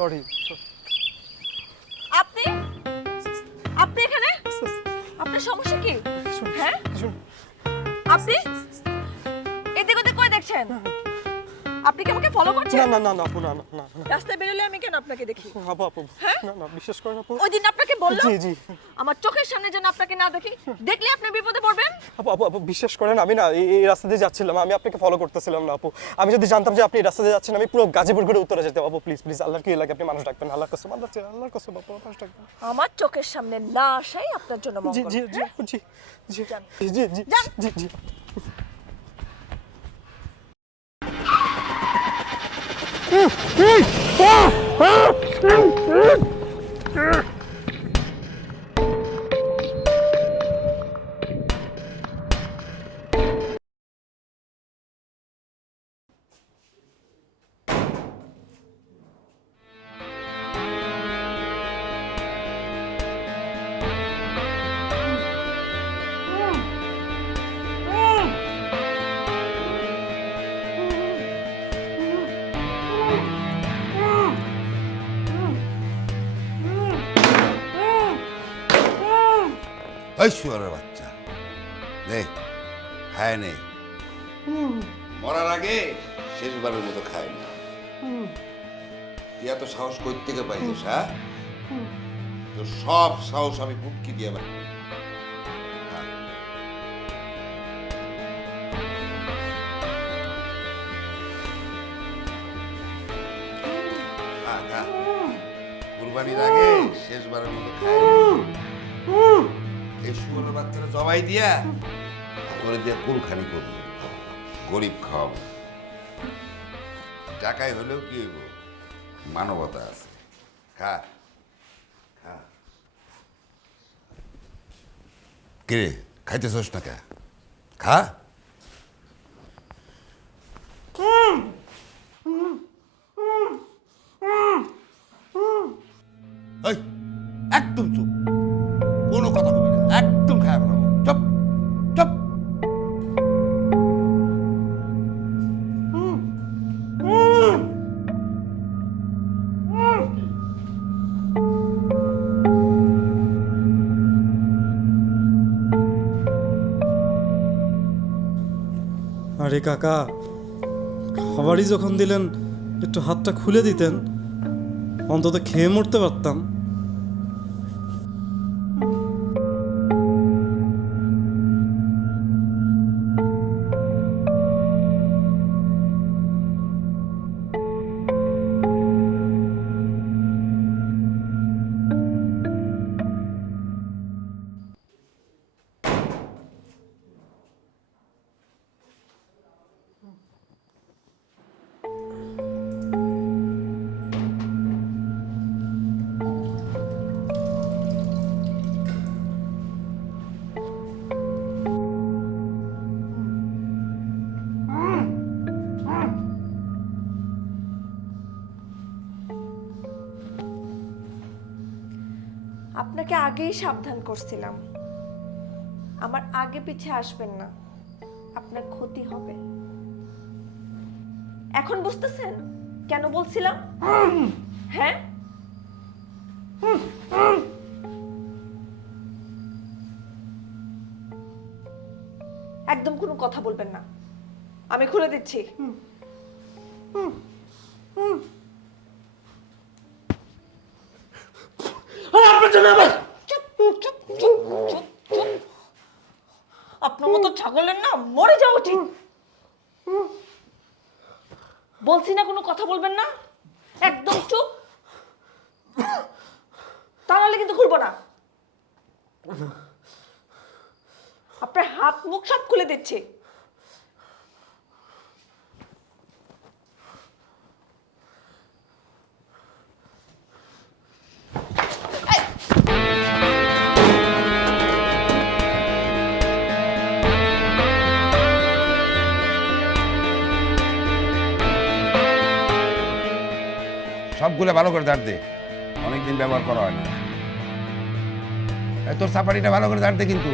Sorry. আপনি আপনি এখানে? আপনার সমস্যা কি? হ্যাঁ, আপনি এদিক ওদিক কই দেখছেন? আপনি কি আমাকে ফলো করছেন? না না না না আপু, না না না না। রাস্তায় বেরোলে আমি কেন আপনাকে দেখি? আপু আপু, না না বিশ্বাস করেন আপু। ওই দিন আপনাকে বললাম জি জি আমার চোখের সামনে যেন আপনাকে না দেখি, দেখলে আপনি বিপদে পড়বেন। আপু আপু আপু বিশ্বাস করেন, আমি না এই রাস্তা দিয়ে যাচ্ছিলাম, আমি আপনাকে ফলো করতেছিলাম না আপু। আমি যদি জানতাম যে আপনি এই রাস্তা দিয়ে যাচ্ছেন, আমি পুরো গাজীপুর ঘুরে উত্তরে যেতাম আপু। প্লিজ প্লিজ, আল্লাহর কি লাগে, আপনি মানুষ ডাকবেন, আল্লাহর কসম, আল্লাহর কসম আপু, মানুষ ডাকবেন। আমার চোখের সামনে না আসাই আপনার জন্য জি মঙ্গল। জি জি আপু, জি জি যান। জি জি যান। জি জি। ওই শুয়ারের বাচ্চা নে, খায় নে, মরার আগে শেষবারের মতো খায় না। তুই এত সাহস কই থেকে পাইছিস? হ্যাঁ, তোর সব সাহস আমি পুটকি দিয়ে বাড়ি। কুরবানির আগে শেষবারের মতো খায় না। এই শুয়ারের বাচ্চারা জবাই দিয়া করে দিয়ে কুলখানি করবো, গরিব খাওয়াবো। টাকায় হলেও কি হইব, মানবতা আছে। খা খা। কে খাইতেছস না? কে খা। এই, একদম চুপ, কোনো কথা বলবি না, একদম খায় ফেলাবো। চুপ চুপ। আরে কাকা, খাবারই যখন দিলেন একটু হাতটা খুলে দিতেন, অন্তত খেয়ে মরতে পারতাম। আপনাকে আগেই সাবধান করছিলাম, আমার আগে পিছে আসবেন না, আপনার ক্ষতি হবে। এখন বুঝতেছেন কেন বলছিলাম? হ্যাঁ, একদম কোনো কথা বলবেন না, আমি খুলে দিচ্ছি। আপনার মতো ছাগলের না মরে যাওয়া উচিত। বলছি না কোনো কথা বলবেন না, একদম চুপ, তা নাহলে কিন্তু খুলবো না। আপনার হাত মুখ সব খুলে দিচ্ছে। সবগুলো ভালো করে ধার দে, অনেকদিন ব্যবহার করা হয় না। তোর সাপারিটা ভালো করে ধার দে কিন্তু।